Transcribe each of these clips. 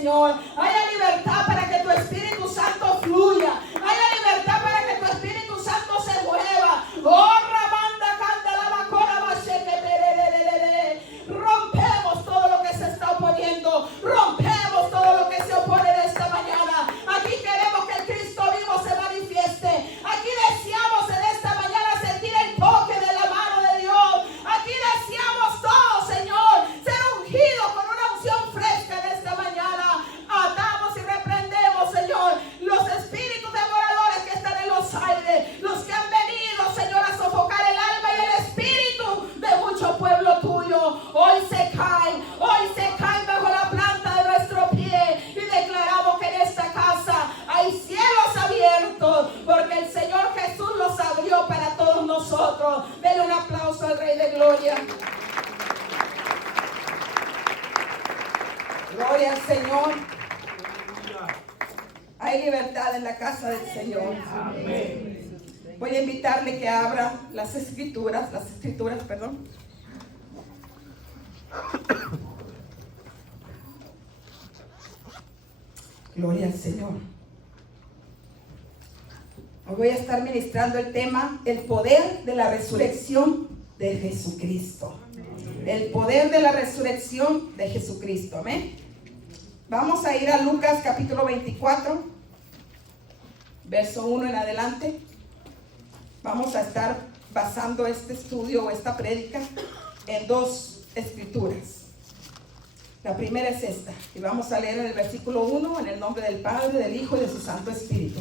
Señor. Haya libertad para que tu Espíritu Santo fluya. Haya libertad para que tu Espíritu Santo se mueva. Oh, Ramanda, Candalaba, Coraba, rompemos todo lo que se está oponiendo. Rompemos todo lo que se opone en esta mañana. Aquí queremos que el Cristo vivo se manifieste. Aquí deseamos en esta mañana sentir el toque de la mano de Dios. Aquí deseamos todo, Señor, ser ungido con una unción fresca en esta mañana. Atamos y reprendemos, Señor, los espíritus devoradores que están en los aires, los que han venido, Señor, a sofocar el alma y el espíritu de mucho pueblo tuyo. Hoy se caen bajo la planta de nuestro pie y declaramos que en esta casa hay cielos abiertos, porque el Señor Jesús los abrió para todos nosotros. Denle un aplauso al Rey de Gloria. Gloria al Señor. Hay libertad en la casa del Señor. Amén. Voy a invitarle que abra las escrituras, perdón. Gloria al Señor. Hoy voy a estar ministrando el tema, el poder de la resurrección de Jesucristo. El poder de la resurrección de Jesucristo. Amén. Vamos a ir a Lucas capítulo 24, verso 1 en adelante. Vamos a estar basando este estudio o esta prédica en dos escrituras. La primera es esta, y vamos a leer en el versículo 1, en el nombre del Padre, del Hijo y de su Santo Espíritu.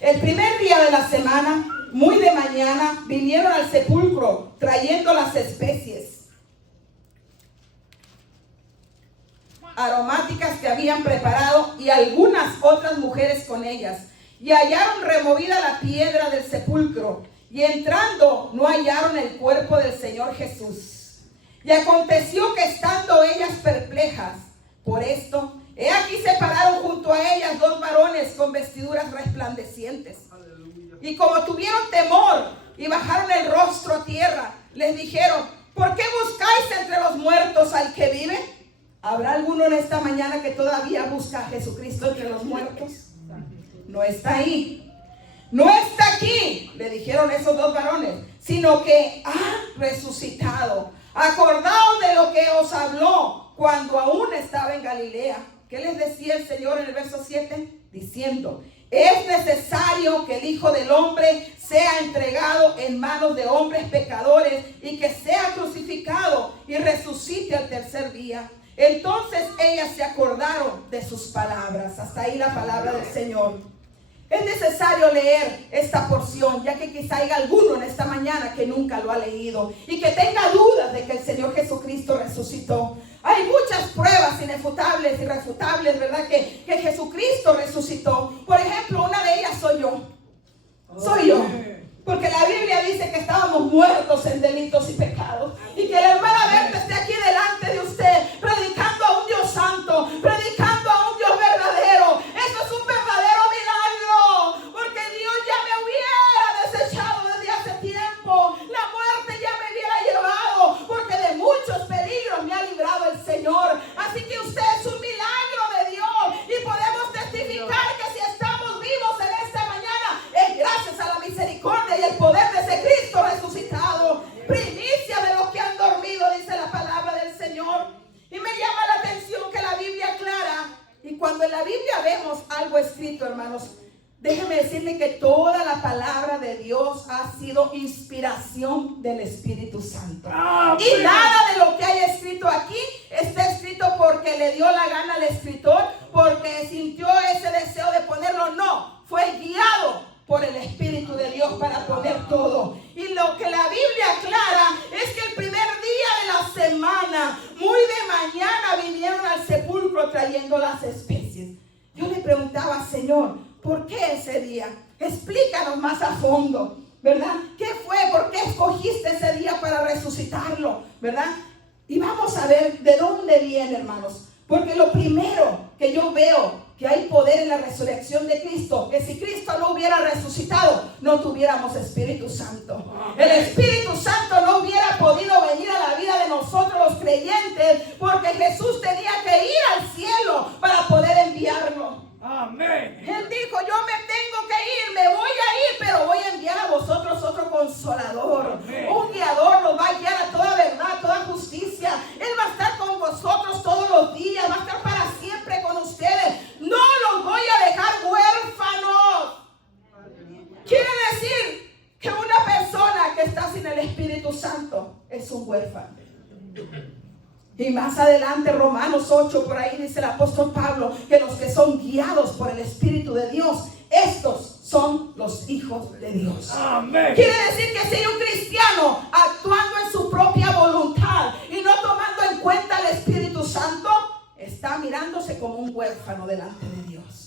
El primer día de la semana, muy de mañana, vinieron al sepulcro trayendo las especies aromáticas que habían preparado y algunas otras mujeres con ellas, y hallaron removida la piedra del sepulcro, y entrando no hallaron el cuerpo del Señor Jesús. Y aconteció que estando ellas perplejas por esto, he aquí se pararon junto a ellas dos varones con vestiduras resplandecientes. Aleluya. Y como tuvieron temor y bajaron el rostro a tierra, les dijeron: ¿por qué buscáis entre los muertos al que vive? ¿Habrá alguno en esta mañana que todavía busca a Jesucristo entre los muertos? No está ahí. No está aquí, le dijeron esos dos varones, sino que ha resucitado. Acordaos de lo que os habló cuando aún estaba en Galilea. ¿Qué les decía el Señor en el verso 7? Diciendo: es necesario que el Hijo del Hombre sea entregado en manos de hombres pecadores y que sea crucificado y resucite al tercer día. Entonces ellas se acordaron de sus palabras. Hasta ahí la palabra del Señor. Es necesario leer esta porción, ya que quizá haya alguno en esta mañana que nunca lo ha leído y que tenga dudas de que el Señor Jesucristo resucitó. Hay muchas pruebas inefutables, irrefutables, ¿verdad? Que Jesucristo resucitó. Por ejemplo, una de ellas soy yo. Soy yo. Porque la Biblia dice que estábamos muertos en delitos y pecados. Y que la hermana Berta esté aquí delante de usted, predicando a un Dios santo, predicando a un Dios verdadero. Eso es un verdadero milagro. Porque Dios ya me hubiera desechado desde hace tiempo. La muerte ya me hubiera llevado. Porque de muchos peligros me ha librado el Señor. Así que usted es un milagro de Dios. Y podemos testificar que si estamos vivos en esta mañana, es gracias a la misericordia y el poder de ese Cristo resucitado. Primicia de los que han dormido, dice la palabra del Señor. Y me llama la atención que la Biblia aclara. Y cuando en la Biblia vemos algo escrito, hermanos, déjenme decirle que toda la palabra de Dios ha sido inspiración del Espíritu Santo. Y nada de lo que hay escrito aquí está escrito porque le dio la gana al escritor, porque sintió ese deseo de ponerlo. No, fue guiado por el Espíritu de Dios para poner todo. Y lo que la Biblia aclara es que el primer día de la semana, muy de mañana, vinieron al sepulcro trayendo las especies. Yo le preguntaba: Señor, ¿por qué ese día? Explícanos más a fondo, ¿verdad? ¿Qué fue? ¿Por qué escogiste ese día para resucitarlo? ¿Verdad? Y vamos a ver de dónde viene, hermanos. Porque lo primero que yo veo que hay poder en la resurrección de Cristo, que si Cristo no hubiera resucitado, no tuviéramos Espíritu Santo. El Espíritu Santo no hubiera podido venir a la vida de nosotros los creyentes, porque Jesús tenía que ir al cielo para poder es un huérfano. Y más adelante, Romanos 8, por ahí dice el apóstol Pablo, que los que son guiados por el Espíritu de Dios, estos son los hijos de Dios. Amén. Quiere decir que si hay un cristiano actuando en su propia voluntad y no tomando en cuenta el Espíritu Santo, está mirándose como un huérfano delante de Dios.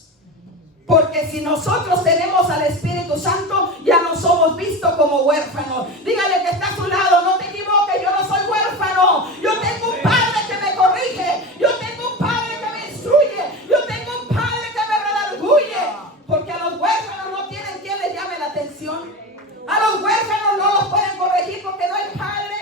Porque si nosotros tenemos al Espíritu Santo, ya no somos vistos como huérfanos. Dígale que está a su lado, no te equivoques, yo no soy huérfano. Yo tengo un padre que me corrige, yo tengo un padre que me instruye, yo tengo un padre que me redarguye. Porque a los huérfanos no tienen quien les llame la atención. A los huérfanos no los pueden corregir porque no hay padre.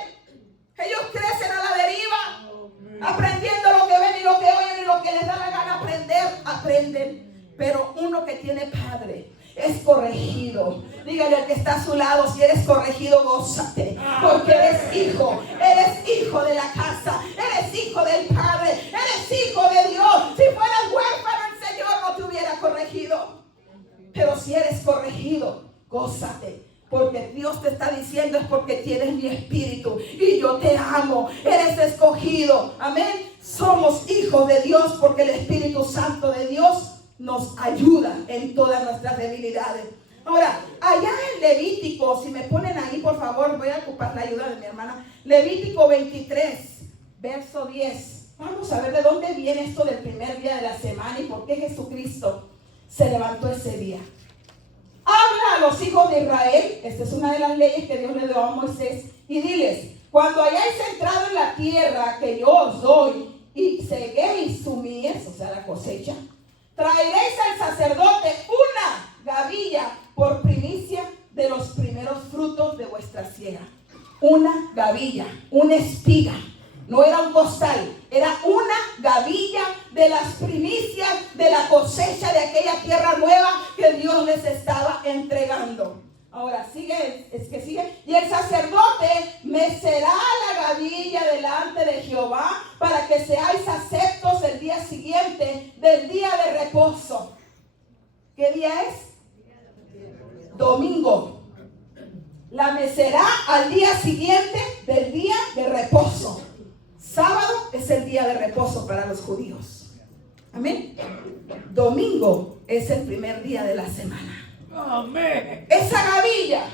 Ellos crecen a la deriva, aprendiendo lo que ven y lo que oyen y lo que les da la gana aprender, aprenden. Pero uno que tiene padre es corregido. Dígale al que está a su lado, si eres corregido, gózate. Porque eres hijo de la casa, eres hijo del Padre, eres hijo de Dios. Si fueras huérfano, el Señor no te hubiera corregido. Pero si eres corregido, gózate. Porque Dios te está diciendo es porque tienes mi espíritu y yo te amo. Eres escogido. Amén. Somos hijos de Dios porque el Espíritu Santo de Dios nos ayuda en todas nuestras debilidades. Ahora, allá en Levítico, si me ponen ahí por favor, voy a ocupar la ayuda de mi hermana. Levítico 23, verso 10. Vamos a ver de dónde viene esto del primer día de la semana y por qué Jesucristo se levantó ese día. Habla a los hijos de Israel, esta es una de las leyes que Dios le dio a Moisés, y diles: cuando hayáis entrado en la tierra que yo os doy y ceguéis su mies, o sea la cosecha, traeréis al sacerdote una gavilla por primicia de los primeros frutos de vuestra siega. Una gavilla, una espiga. No era un costal, era una gavilla de las primicias de la cosecha de aquella tierra nueva que Dios les estaba entregando. Ahora sigue, y el sacerdote mecerá la gavilla delante de Jehová para que seáis aceptos el día siguiente del día de reposo. ¿Qué día es? Domingo. La mecerá al día siguiente del día de reposo. Sábado es el día de reposo para los judíos. Amén. Domingo es el primer día de la semana. Amén. Esa gavilla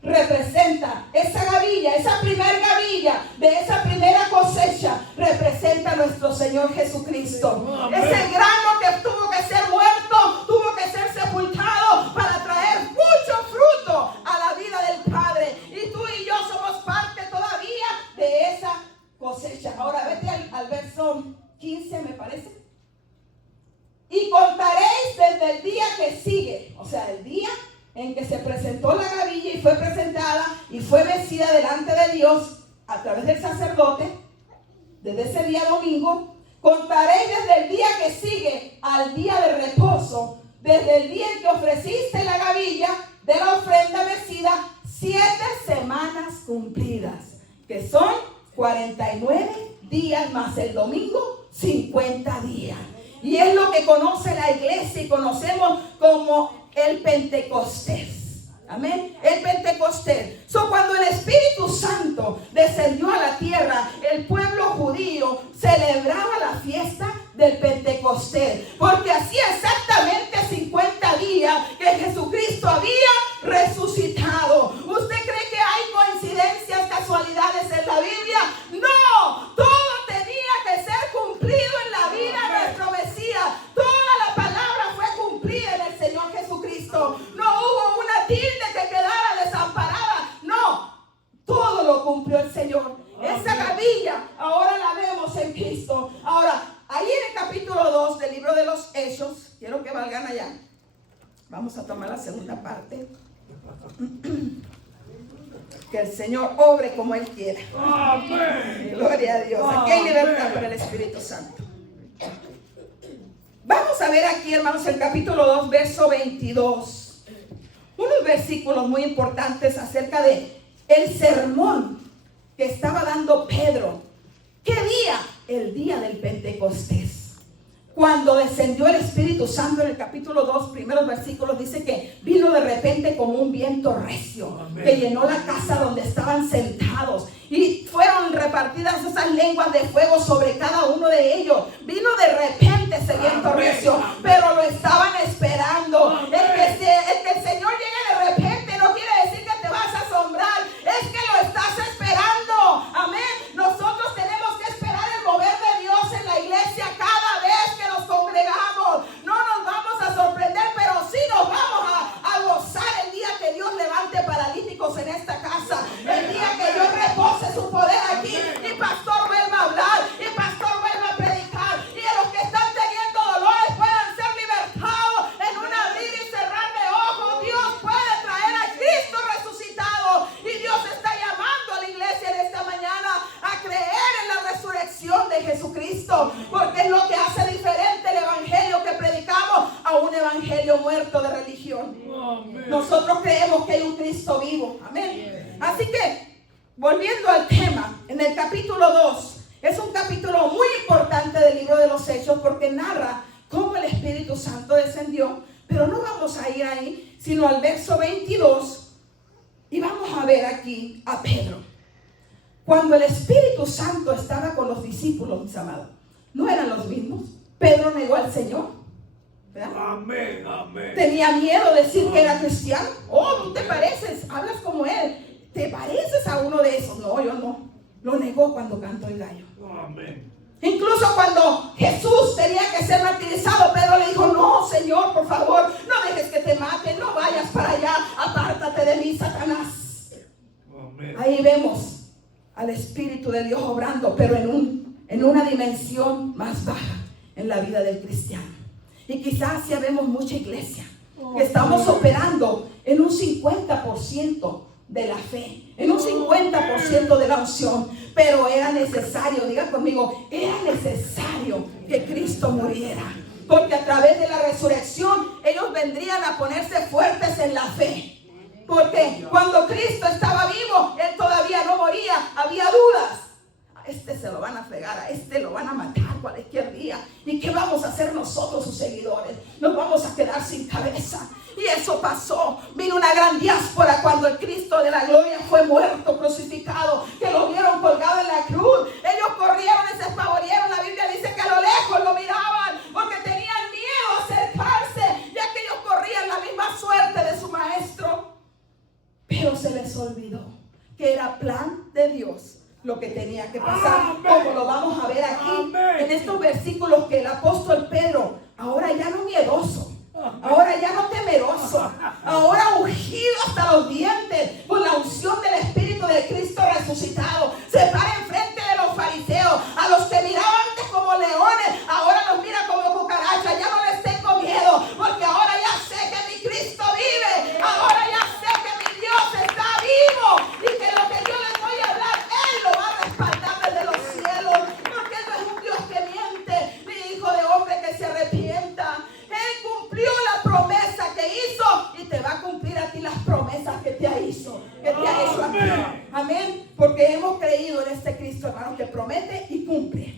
representa, esa primer gavilla de esa primera cosecha representa a nuestro Señor Jesucristo. Amén. Ese grano que tuvo que ser muerto, tuvo que ser sepultado para traer mucho fruto a la vida del Padre. Y tú y yo somos parte todavía de esa cosecha. Ahora vete al verso 15, me parece. Y contaréis desde el día que sigue, o sea, el día en que se presentó la gavilla y fue presentada y fue mecida delante de Dios a través del sacerdote, desde ese día domingo, contaréis desde el día que sigue al día de reposo, desde el día en que ofreciste la gavilla de la ofrenda mecida, 7 semanas cumplidas, que son 49 días más el domingo, 50 días. Y es lo que conoce la iglesia y conocemos como el Pentecostés. Amén. El Pentecostés. Cuando el Espíritu Santo descendió a la tierra, el pueblo judío celebraba la fiesta del Pentecostés. Porque hacía exactamente 50 días que Jesucristo había resucitado. ¿Usted cree que hay coincidencias, casualidades en la Biblia? No. Todo tenía que ser cumplido en la vida de nuestro Mesías. Toda la palabra fue cumplida en el Señor Jesucristo. No hubo una tilde que quedara desamparada. No. Todo lo cumplió el Señor. Esa gavilla ahora la vemos en Cristo. Ahora, ahí en el capítulo 2 del libro de los Hechos, quiero que valgan allá. Vamos a tomar la segunda parte. Que el Señor obre como Él quiera. Amén. Gloria a Dios. Aquí hay libertad por el Espíritu Santo. Vamos a ver aquí, hermanos, el capítulo 2, verso 22. Unos versículos muy importantes acerca de el sermón que estaba dando Pedro. ¿Qué día? El día del Pentecostés. Cuando descendió el Espíritu Santo, en el capítulo 2, primeros versículos, dice que vino de repente como un viento recio. Amén. Que llenó la casa donde estaban sentados. y fueron repartidas esas lenguas de fuego sobre cada uno de ellos. Vino de repente ese viento recio, pero lo estaban esperando. El que el Señor llegue de repente no quiere decir que te vas a asombrar, es que lo estás esperando. Amén. Nosotros tenemos que esperar el mover de Dios en la iglesia cada vez que nos congregamos. No nos vamos a sorprender, pero sí nos vamos a gozar el día que Dios levante paralíticos en esta casa, el día que Dios repose su poder aquí y pastor vuelva a hablar y pastor vuelva a predicar y a los que están teniendo dolores puedan ser libertados en un abrir y cerrar de ojos. Dios puede traer a Cristo resucitado y Dios está llamando a la iglesia en esta mañana a creer en la resurrección de Jesucristo, porque es lo que hace diferente el evangelio que predicamos a un evangelio muerto de religión. Nosotros creemos que hay un Cristo vivo. Amén. Así que, volviendo al tema, en el capítulo 2, es un capítulo muy importante del libro de los Hechos porque narra cómo el Espíritu Santo descendió, pero no vamos a ir ahí, sino al verso 22, y vamos a ver aquí a Pedro. Cuando el Espíritu Santo estaba con los discípulos, mis amados, ¿no eran los mismos? Pedro negó al Señor. Amén, amén. Tenía miedo de decir que era cristiano. Oh, tú te pareces, hablas como él, te pareces a uno de esos. No, yo no. Lo negó cuando cantó el gallo. Amén. Incluso cuando Jesús tenía que ser martirizado, Pedro le dijo: no, Señor, por favor, no dejes que te maten, no vayas para allá, apártate de mí, Satanás. Amén. Ahí vemos al Espíritu de Dios obrando, pero en una dimensión más baja en la vida del cristiano. Y quizás ya vemos mucha iglesia que estamos operando en un 50% de la fe, en un 50% de la unción, pero era necesario, diga conmigo, era necesario que Cristo muriera, porque a través de la resurrección ellos vendrían a ponerse fuertes en la fe, porque cuando Cristo estaba vivo, Él todavía no moría, había dudas. A este se lo van a fregar, a este lo van a matar cualquier día. ¿Y qué vamos a hacer nosotros, sus seguidores? Nos vamos a quedar sin cabeza. Y eso pasó. Vino una gran diáspora cuando el Cristo de la gloria fue muerto, crucificado, que lo vieron colgado en la cruz. Ellos corrieron y se espavorieron. La Biblia dice que a lo lejos lo miraban porque tenían miedo a acercarse, ya que ellos corrían la misma suerte de su maestro. Pero se les olvidó que era plan de Dios lo que tenía que pasar. Amén. Como lo vamos a ver aquí. Amén. En estos versículos, que el apóstol Pedro, ahora ya no miedoso, ahora ya no temeroso, ahora ungido hasta los dientes con la unción del Espíritu de Cristo resucitado, se para enfrente de los fariseos, a los que miraban antes como leones, ahora los mira como cucarachas. Ya no les tengo miedo, porque ahora ya sé que mi Cristo vive, ahora ya sé que mi Dios está vivo y que lo que yo les voy a hablar, Él lo va a respaldar desde los cielos, porque Él no es un Dios que miente, ni hijo de hombre que se arrepienta. Él cumplió la promesa que hizo y te va a cumplir a ti las promesas que te ha hecho, a ti. Amén. Porque hemos creído en este Cristo, hermano, que promete y cumple.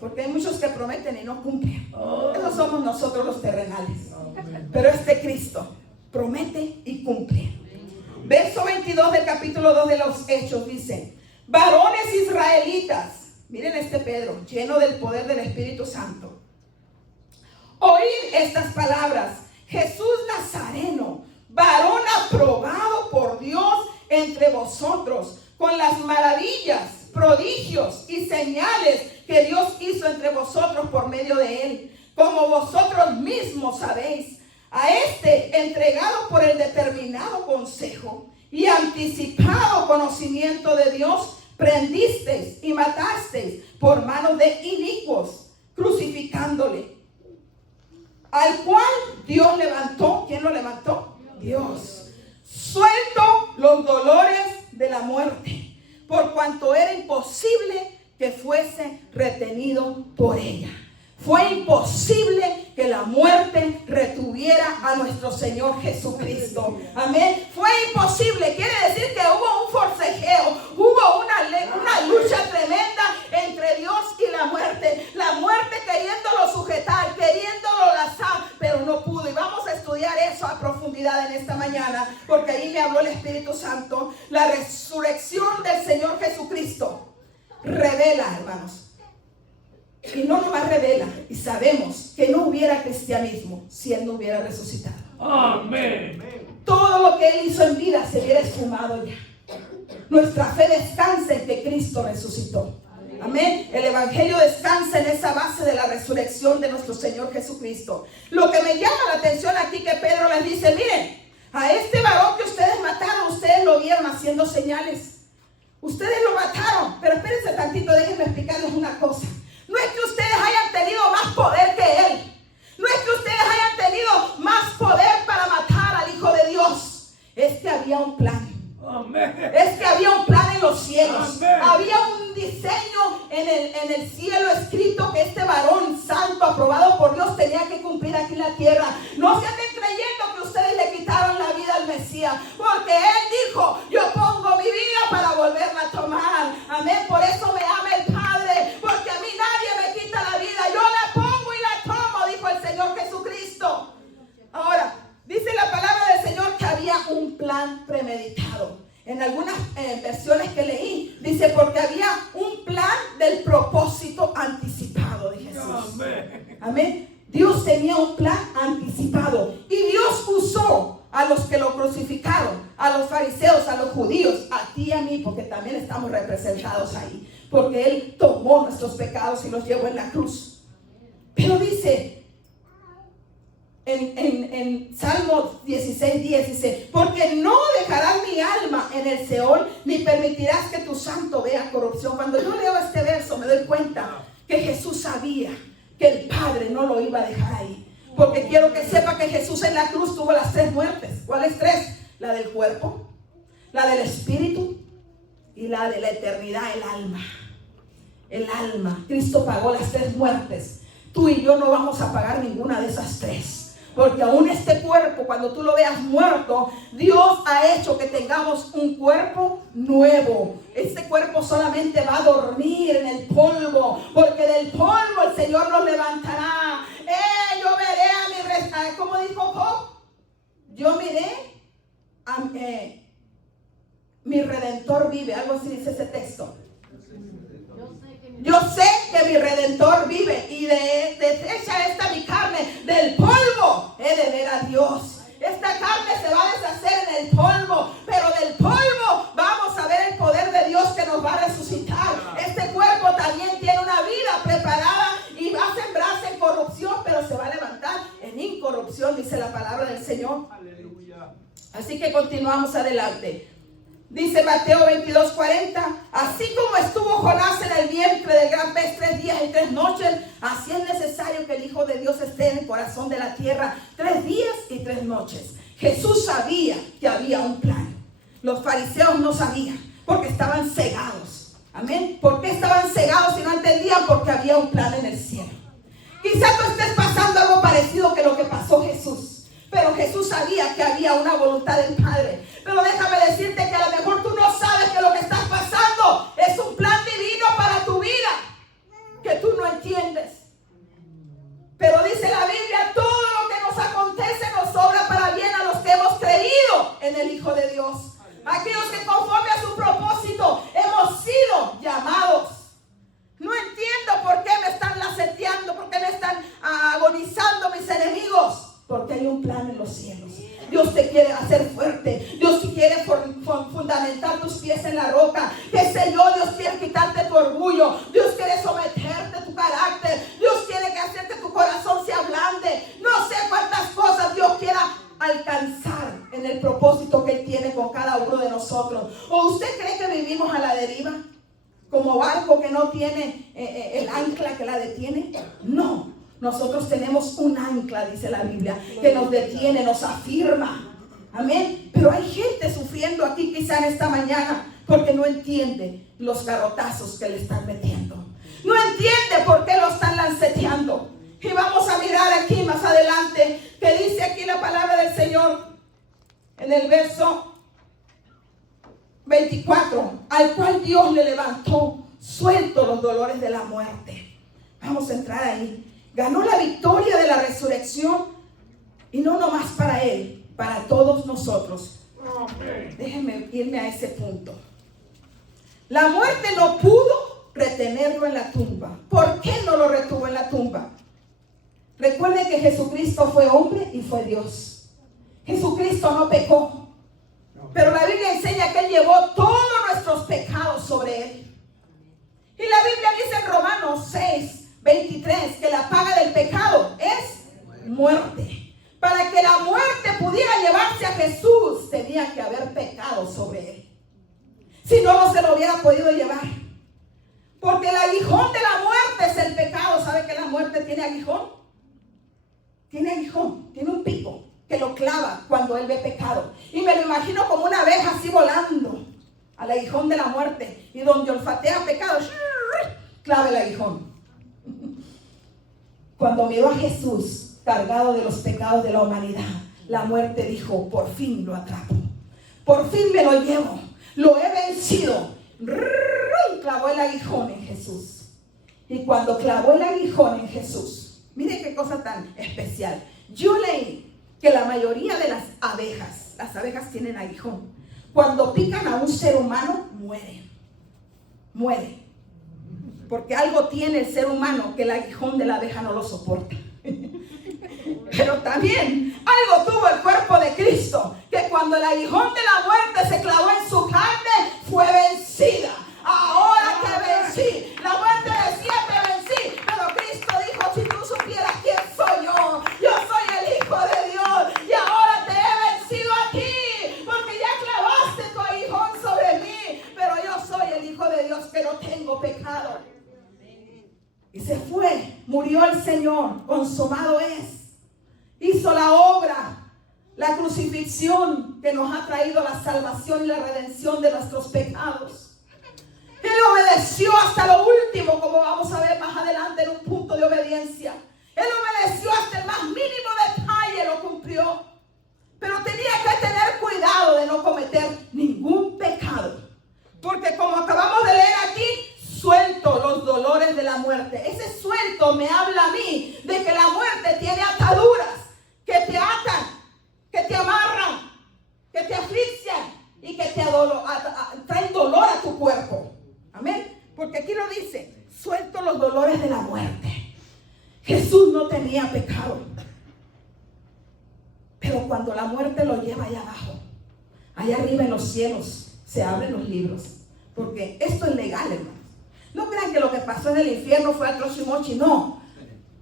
Porque hay muchos que prometen y no cumplen. Esos somos nosotros los terrenales. Pero este Cristo promete y cumple. Verso 22 del capítulo 2 de los Hechos dice: varones israelitas, miren este Pedro, lleno del poder del Espíritu Santo, oíd estas palabras: Jesús Nazareno, varón aprobado por Dios entre vosotros, con las maravillas, prodigios y señales que Dios hizo entre vosotros por medio de él, como vosotros mismos sabéis. A este, entregado por el determinado consejo y anticipado conocimiento de Dios, prendisteis y matasteis por manos de inicuos, crucificándole, al cual Dios levantó. ¿Quién lo levantó? Dios. Suelto los dolores de la muerte, por cuanto era imposible que fuese retenido por ella. Fue imposible que la muerte retuviera a nuestro Señor Jesucristo. Amén. Fue imposible. Quiere decir que hubo un forcejeo, hubo una lucha tremenda entre Dios y la muerte. La muerte queriéndolo sujetar, queriéndolo lazar, pero no pudo. Y vamos a estudiar eso a profundidad en esta mañana, porque ahí me habló el Espíritu Santo. La resurrección del Señor Jesucristo revela, hermanos. Y no nomás revela, y sabemos que no hubiera cristianismo si Él no hubiera resucitado. Amén. Todo lo que Él hizo en vida se hubiera esfumado ya. Nuestra fe descansa en que Cristo resucitó. Amén. El evangelio descansa en esa base de la resurrección de nuestro Señor Jesucristo. Lo que me llama la atención aquí que Pedro les dice, miren, a este varón que ustedes mataron, ustedes lo vieron haciendo señales. Ustedes lo mataron, pero espérense tantito, déjenme explicarles una cosa. No es que ustedes hayan tenido más poder que Él. No es que ustedes hayan tenido más poder para matar al Hijo de Dios. Es que había un plan. Amén. Es que había un plan en los cielos. Amén. Había un diseño en el cielo escrito que este varón santo, aprobado por Dios, tenía que cumplir aquí en la tierra. No se anden creyendo que ustedes le quitaron la vida al Mesías, porque Él dijo, yo pongo mi vida para volverla a tomar. Amén. Por eso me ama el Padre, porque a mí nadie me quita la vida. Yo la pongo y la tomo, dijo el Señor Jesucristo. Ahora, dice la palabra del Señor que había un plan premeditado. En algunas versiones que leí, dice porque había un plan del propósito anticipado de Jesús. Amén. Amén. Dios tenía un plan anticipado y Dios usó a los que lo crucificaron, a los fariseos, a los judíos, a ti y a mí, porque también estamos representados ahí, porque Él tomó nuestros pecados y los llevó en la cruz. Pero dice en Salmo 16:10 dice, porque no dejarás mi alma en el Seol, ni permitirás que tu santo vea corrupción. Cuando yo leo este verso me doy cuenta que Jesús sabía que el Padre no lo iba a dejar ahí. Porque quiero que sepa que Jesús en la cruz tuvo las 3 muertes. ¿Cuáles 3? La del cuerpo, la del espíritu y la de la eternidad, el alma. El alma. Cristo pagó las 3 muertes. Tú y yo no vamos a pagar ninguna de esas 3. Porque aún este cuerpo, cuando tú lo veas muerto, Dios ha hecho que tengamos un cuerpo nuevo. Este cuerpo solamente va a dormir en el polvo, porque del polvo el Señor nos levantará. Yo veré a mi ¿cómo dijo Job? Yo miré a mi Redentor vive. Algo así dice ese texto. Yo sé que mi Redentor vive y deshecha esta mi carne del polvo. He de ver a Dios. Esta carne se va a deshacer en el polvo, pero del polvo vamos a ver el poder de Dios que nos va a resucitar. Este cuerpo también tiene una vida preparada y va a sembrarse en corrupción, pero se va a levantar en incorrupción, dice la palabra del Señor. Aleluya. Así que continuamos adelante. Dice Mateo 22:40, así como estuvo Jonás en el vientre del gran pez 3 días y 3 noches, así es necesario que el Hijo de Dios esté en el corazón de la tierra 3 días y 3 noches. Jesús sabía que había un plan. Los fariseos no sabían, porque estaban cegados. Amén. ¿Por qué estaban cegados y no entendían? Porque había un plan en el cielo. Quizás tú estés pasando algo parecido que lo que pasó Jesús. Pero Jesús sabía que había una voluntad del Padre. Pero déjame decirte que a lo mejor tú no sabes que lo que estás pasando es un plan divino para tu vida, que tú no entiendes. Pero dice la Biblia, todo lo que nos acontece nos obra para bien a los que hemos creído en el Hijo de Dios. Aquellos que conforme a su propósito hemos sido llamados. No entiendo por qué me están laceteando, por qué me están agonizando mis enemigos. Porque hay un plan en los cielos. Dios te quiere hacer fuerte. Dios te quiere fundamentar tus pies en la roca. Qué sé yo, Dios quiere quitarte tu orgullo. Dios quiere someterte tu carácter. Dios quiere que hacerte tu corazón se ablande. No sé cuántas cosas Dios quiera alcanzar en el propósito que Él tiene con cada uno de nosotros. ¿O usted cree que vivimos a la deriva? Como barco que no tiene el ancla que la detiene. No. Nosotros tenemos un ancla, dice la Biblia, que nos detiene, nos afirma. Amén. Pero hay gente sufriendo aquí quizá en esta mañana porque no entiende los garrotazos que le están metiendo. No entiende por qué lo están lanceteando. Y vamos a mirar aquí más adelante que dice aquí la palabra del Señor en el verso 24, al cual Dios le levantó suelto los dolores de la muerte. Vamos a entrar ahí. Ganó la victoria de la resurrección y no nomás para Él, para todos nosotros. Déjenme irme a ese punto. La muerte no pudo Recuerde que Jesucristo fue hombre y fue Dios. Jesucristo no pecó. Pero la Biblia enseña que Él llevó todos nuestros pecados sobre Él. Y la Biblia dice en Romanos 6:23 que la paga del pecado es muerte. Para que la muerte pudiera llevarse a Jesús, tenía que haber pecado sobre Él. Si no, no se lo hubiera podido llevar. Porque el aguijón de la muerte es el pecado. ¿Sabe que la muerte tiene aguijón? Tiene aguijón, tiene un pico que lo clava cuando Él ve pecado. Y me lo imagino como una abeja así volando al aguijón de la muerte. Y donde olfatea pecado, clava el aguijón. Cuando miró a Jesús cargado de los pecados de la humanidad, la muerte dijo: por fin lo atrapo, por fin me lo llevo, lo he vencido. Clavó el aguijón en Jesús. Y cuando clavó el aguijón en Jesús, mire qué cosa tan especial. Yo leí que la mayoría de las abejas tienen aguijón. Cuando pican a un ser humano, muere. Porque algo tiene el ser humano que el aguijón de la abeja no lo soporta. Pero también algo tuvo el cuerpo de Cristo, que cuando el aguijón de la muerte se clavó en su carne, fue vencida. Ahora te vencí. La muerte decía: te vencí. Pero Cristo dijo: si tú supieras quién soy yo soy el Hijo de Dios, y ahora te he vencido a ti, porque ya clavaste tu aguijón sobre mí. Pero yo soy el Hijo de Dios, que no tengo pecado. Y se fue, murió el Señor, consumado es. Hizo la obra, la crucifixión que nos ha traído la salvación y la redención de nuestros pecados. Él obedeció hasta lo último, como vamos a ver más adelante en un punto de obediencia. Él obedeció hasta el más mínimo detalle, lo cumplió. Pero tenía que tener cuidado de no cometer ningún pecado. Porque como acabamos de leer aquí, suelto los dolores de la muerte. Ese suelto me habla a mí de que la muerte tiene ataduras que te atan, que te amarran, que te asfixian y que te traen dolor a tu cuerpo. Amén. Porque aquí lo dice: suelto los dolores de la muerte. Jesús no tenía pecado. Pero cuando la muerte lo lleva allá abajo, allá arriba en los cielos, se abren los libros. Porque esto es legal, hermano. No crean que lo que pasó en el infierno fue atroz y mochi. No.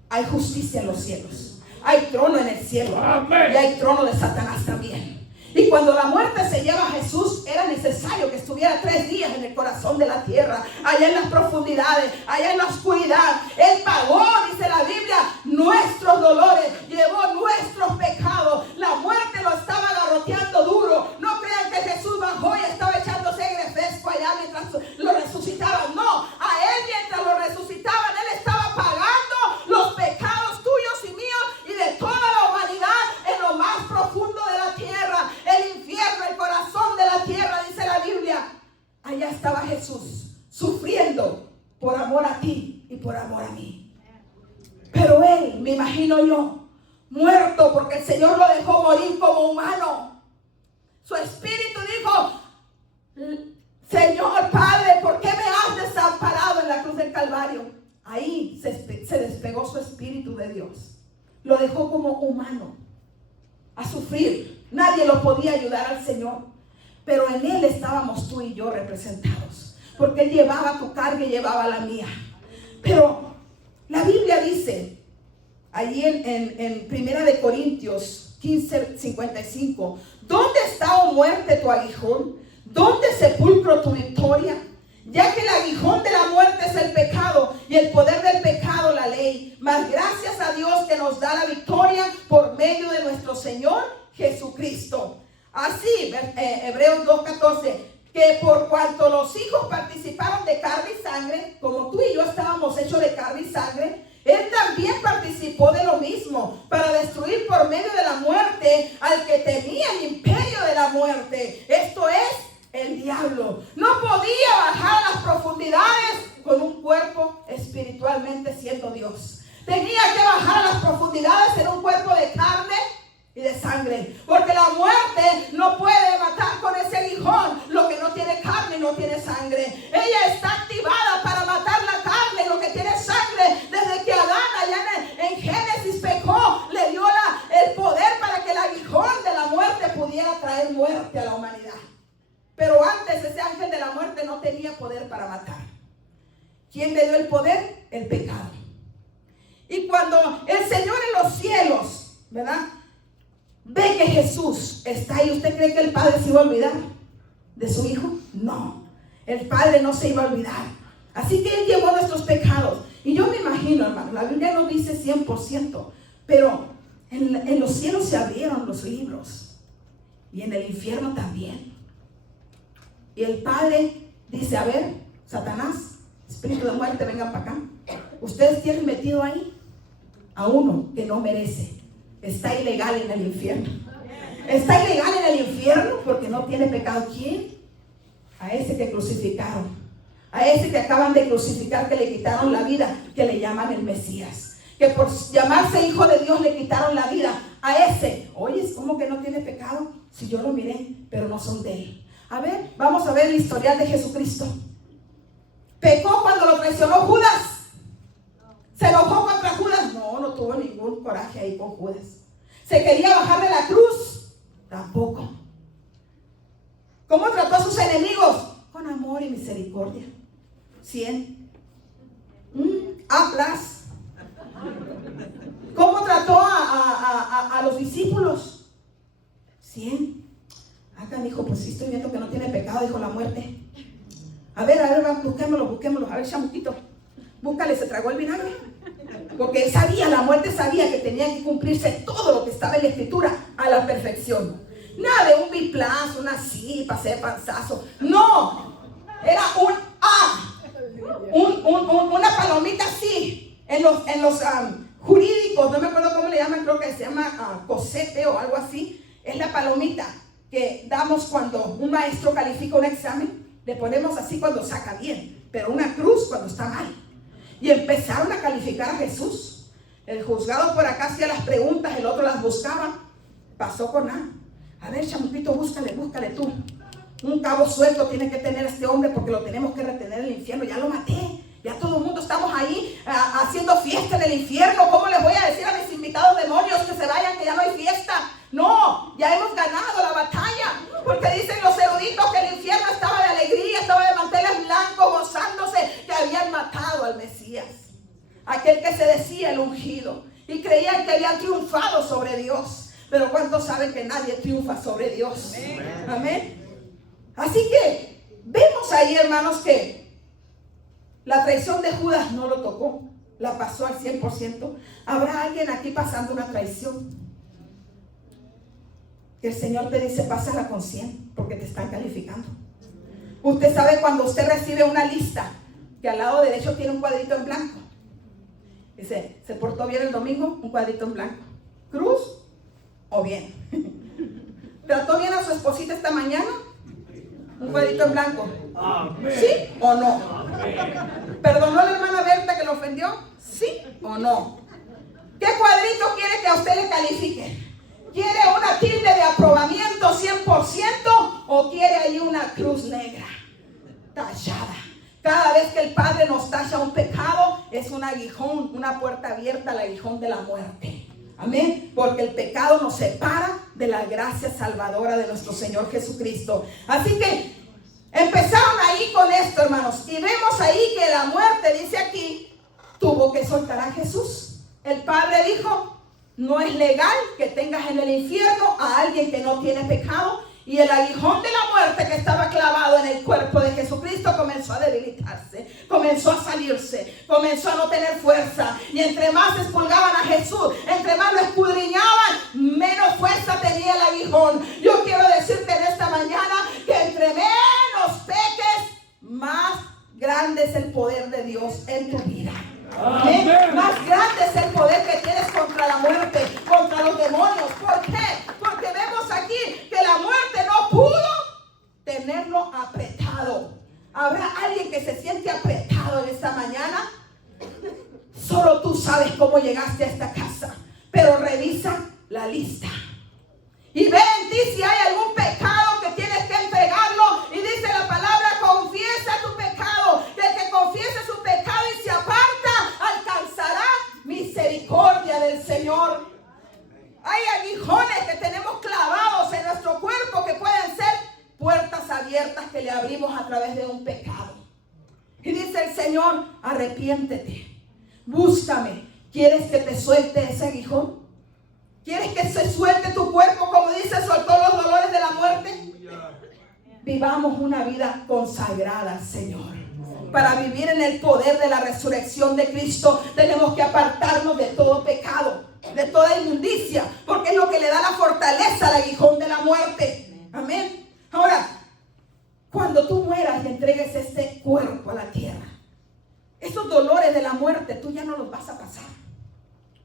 Hay justicia en los cielos. Hay trono en el cielo. Amén. Y hay trono de Satanás también. Y cuando la muerte se lleva a Jesús, era necesario que estuviera 3 días en el corazón de la tierra, allá en las profundidades, allá en la oscuridad. Él pagó, dice la Biblia, nuestros dolores, llevó nuestros pecados. La muerte lo estaba garroteando duro. No crean que Jesús bajó y estaba echándose aire fresco allá mientras lo resucitaban. No, a Él mientras lo resucitaban, Él estaba pagando los pecados tuyos y míos y de toda la humanidad en lo más profundo de la tierra. El infierno, el corazón de la tierra, dice la Biblia. Allá estaba Jesús sufriendo por amor a ti y por amor a mí. Pero Él, me imagino yo, muerto porque el Señor lo dejó morir como humano. Su espíritu dijo: Señor Padre, ¿por qué me has desamparado en la cruz del Calvario? Ahí se despegó su espíritu de Dios. Lo dejó como humano a sufrir. Nadie lo podía ayudar al Señor, pero en Él estábamos tú y yo representados, porque Él llevaba tu carga y llevaba la mía. Pero la Biblia dice allí en 1 Corintios 15:55: ¿dónde está, oh muerte, tu aguijón? ¿Dónde, sepulcro, tu victoria? Ya que el aguijón de la muerte es el pecado y el poder del pecado la ley. Mas gracias a Dios que nos da la victoria por medio de nuestro Señor Jesucristo. Así, Hebreos 2:14, que por cuanto los hijos participaron de carne y sangre, como tú y yo estábamos hechos de carne y sangre, Él también participó de lo mismo, para destruir por medio de la muerte al que tenía el imperio de la muerte. Esto es el diablo. No podía bajar a las profundidades con un cuerpo espiritualmente siendo Dios. Tenía que bajar a las profundidades en un cuerpo de carne y de sangre, porque la muerte no puede matar con ese aguijón lo que no tiene carne y no tiene sangre. Ella está activada para matar la carne, lo que tiene sangre. Desde que Adán allá en Génesis pecó, ¿Quién le dio el poder? El pecado. Y cuando el Señor en los cielos, ¿verdad?, ve que Jesús está ahí, ¿usted cree que el Padre se iba a olvidar de su Hijo? No, el Padre no se iba a olvidar. Así que Él llevó nuestros pecados. Y yo me imagino, hermano, la Biblia no dice 100%, pero en los cielos se abrieron los libros. Y en el infierno también. Y el Padre dice, a ver, Satanás, espíritu de muerte, vengan para acá. Ustedes tienen metido ahí a uno que no merece. Está ilegal en el infierno. Está ilegal en el infierno porque no tiene pecado. ¿Quién? A ese que crucificaron. A ese que acaban de crucificar, que le quitaron la vida, que le llaman el Mesías. Que por llamarse hijo de Dios le quitaron la vida. A ese, oye, ¿cómo que no tiene pecado? Si yo lo miré, pero no son de él. A ver, vamos a ver el historial de Jesucristo. ¿Pecó cuando lo traicionó Judas? ¿Se enojó contra Judas? No, no tuvo ningún coraje ahí con Judas. ¿Se quería bajar de la cruz? Tampoco. ¿Cómo trató a sus enemigos? Con amor y misericordia. 100. A+. ¿Cómo trató a los discípulos? 100. Acá dijo, pues sí, estoy viendo que no tiene pecado, dijo la muerte. A ver, busquémoslo. A ver, chamuquito, búscale, se tragó el vinagre. Porque él sabía, la muerte sabía que tenía que cumplirse todo lo que estaba en la Escritura a la perfección. Nada de un biplazo, una así, pase de panzazo. No, era una palomita así. En los jurídicos, no me acuerdo cómo le llaman, creo que se llama cosete o algo así. Es la palomita que damos cuando un maestro califica un examen. Le ponemos así cuando saca bien, pero una cruz cuando está mal. Y empezaron a calificar a Jesús. El juzgado por acá hacía las preguntas, el otro las buscaba. Pasó con A. A ver, chamuquito, búscale tú. Un cabo suelto tiene que tener este hombre porque lo tenemos que retener en el infierno. Ya lo maté. Ya todo el mundo estamos ahí haciendo fiesta en el infierno. ¿Cómo les voy a decir a mis invitados demonios que se vayan, que ya no hay fiesta? No, ya hemos ganado la batalla. Porque dicen los eruditos que el infierno estaba de alegría, estaba de manteles blancos, gozándose que habían matado al Mesías. Aquel que se decía el ungido. Y creían que habían triunfado sobre Dios. Pero ¿cuántos saben que nadie triunfa sobre Dios? Amén. Amén. Así que vemos ahí, hermanos, que la traición de Judas no lo tocó, la pasó al 100%. ¿Habrá alguien aquí pasando una traición? Que el Señor te dice, pásala con 100, porque te están calificando. Usted sabe cuando usted recibe una lista, que al lado derecho tiene un cuadrito en blanco. Dice, ¿se portó bien el domingo? Un cuadrito en blanco. ¿Cruz o bien? ¿Trató bien a su esposita esta mañana? Un cuadrito en blanco. Amén. ¿Sí o no? Amén. ¿Perdonó a la hermana Berta que lo ofendió? ¿Sí o no? ¿Qué cuadrito quiere que a usted le califique? ¿Quiere una tilde de aprobamiento 100% o quiere ahí una cruz negra tachada? Cada vez que el Padre nos tacha un pecado, es un aguijón, una puerta abierta al aguijón de la muerte. Amén. Porque el pecado nos separa de la gracia salvadora de nuestro Señor Jesucristo. Así que empezaron ahí con esto, hermanos. Y vemos ahí que la muerte, dice aquí, tuvo que soltar a Jesús. El Padre dijo, no es legal que tengas en el infierno a alguien que no tiene pecado. Y el aguijón de la muerte que estaba clavado en el cuerpo de Jesucristo comenzó a debilitarse, comenzó a salirse, comenzó a no tener fuerza. Y entre más expulgaban a Jesús, entre más lo escudriñaban, menos fuerza tenía el aguijón. Yo quiero decirte en esta mañana que entre menos peques, más grande es el poder de Dios en tu vida. Amén. Más grande es el poder que tienes contra la muerte, contra los demonios. ¿Por qué? Porque vemos aquí que la muerte no pudo tenerlo apretado. ¿Habrá alguien que se siente apretado en esta mañana? Solo tú sabes cómo llegaste a esta casa. Pero revisa la lista y ve en ti si hay algún pecado que tienes que entregarlo. Y dice la palabra, confiesa tu pecado. El que confiese su pecado y se aparta, alcanzará misericordia del Señor. Hay aguijones que tenemos clavados en nuestro cuerpo que pueden ser puertas abiertas que le abrimos a través de un pecado. Y dice el Señor, Señor, arrepiéntete, búscame. ¿Quieres que te suelte ese aguijón? ¿Quieres que se suelte tu cuerpo, como dice, soltó los dolores de la muerte? Vivamos una vida consagrada al Señor. Para vivir en el poder de la resurrección de Cristo, tenemos que apartarnos de todo pecado, de toda inmundicia, porque es lo que le da la fortaleza al aguijón de la muerte. Amén. Ahora, cuando tú mueras y entregues este cuerpo a la tierra, esos dolores de la muerte tú ya no los vas a pasar,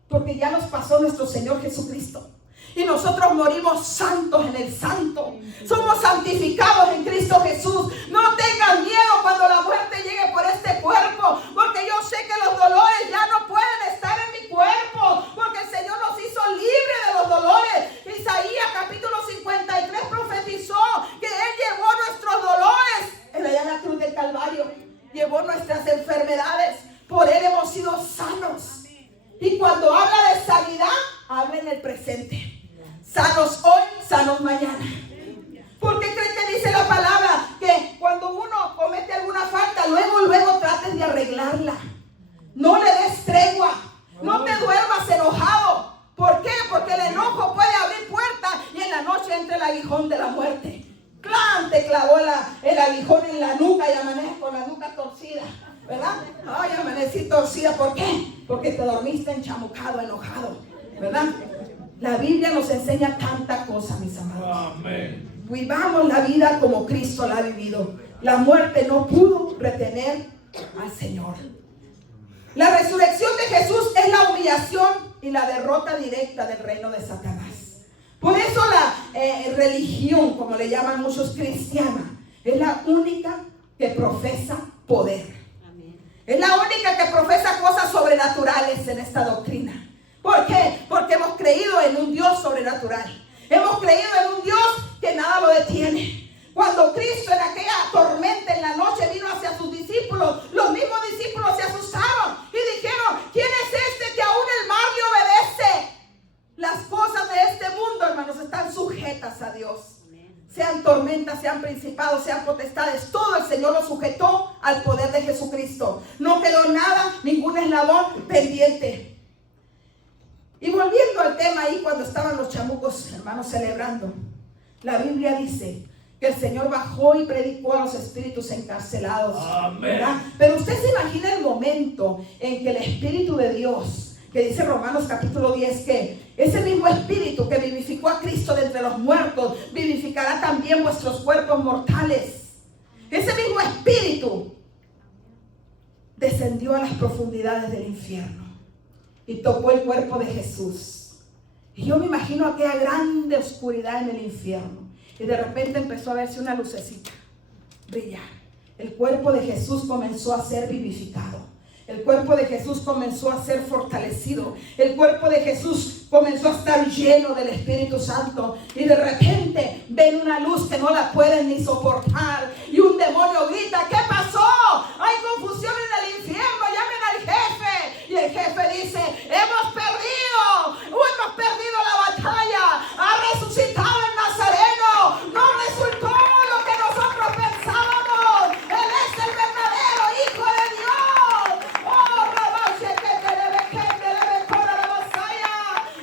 porque ya los pasó nuestro Señor Jesucristo. Y nosotros morimos santos en el santo. Somos santificados en Cristo Jesús. No tengan miedo cuando la muerte llegue por este cuerpo, porque yo sé que los dolores ya no pueden estar en mi cuerpo, porque el Señor nos hizo libres de los dolores. Isaías capítulo 53 profetizó que Él llevó nuestros dolores allá en la cruz del Calvario. Llevó nuestras enfermedades. Por Él hemos sido sanos. Y cuando habla de sanidad, habla en el presente. Sanos hoy, sanos mañana. ¿Por qué creen que dice la palabra que cuando uno comete alguna falta, luego trates de arreglarla? No le des tregua. No te duermas enojado. ¿Por qué? Porque el enojo puede abrir puertas y en la noche entra el aguijón de la muerte. ¡Clan! Te clavó el aguijón en la nuca y amaneces con la nuca torcida, ¿verdad? Ay, amanecí torcida. ¿Por qué? Porque te dormiste enchamucado, enojado, ¿verdad? La Biblia nos enseña tanta cosa, mis amados. Amén. Vivamos la vida como Cristo la ha vivido. La muerte no pudo retener al Señor. La resurrección de Jesús es la humillación y la derrota directa del reino de Satanás. Por eso la religión, como le llaman muchos cristianos, es la única que profesa poder. Es la única que profesa cosas sobrenaturales en esta doctrina. ¿Por qué? Porque hemos creído en un Dios sobrenatural. Hemos creído en un Dios que nada lo detiene. Cuando Cristo en aquella tormenta en la noche vino hacia sus discípulos, los mismos discípulos se asustaron y dijeron: ¿quién es este que aún el mar le obedece? Las cosas de este mundo, hermanos, están sujetas a Dios. Sean tormentas, sean principados, sean potestades, todo el Señor lo sujetó al poder de Jesucristo. No quedó nada, ningún eslabón pendiente. Y volviendo al tema ahí, cuando estaban los chamucos, hermanos, celebrando, la Biblia dice que el Señor bajó y predicó a los espíritus encarcelados. ¿Verdad? Pero usted se imagina el momento en que el Espíritu de Dios, que dice Romanos capítulo 10, que ese mismo Espíritu que vivificó a Cristo de entre los muertos, vivificará también vuestros cuerpos mortales. Ese mismo Espíritu descendió a las profundidades del infierno y tocó el cuerpo de Jesús. Y yo me imagino aquella grande oscuridad en el infierno. Y de repente empezó a verse una lucecita brillar. El cuerpo de Jesús comenzó a ser vivificado. El cuerpo de Jesús comenzó a ser fortalecido. El cuerpo de Jesús comenzó a estar lleno del Espíritu Santo. Y de repente ven una luz que no la pueden ni soportar. Y un demonio grita: ¿qué pasó? Hay confusión en el infierno, llamen al jefe. Y el jefe dice: hemos perdido la batalla. Ha resucitado el Nazareno. No resultó lo que nosotros pensábamos. Él es el verdadero Hijo de Dios.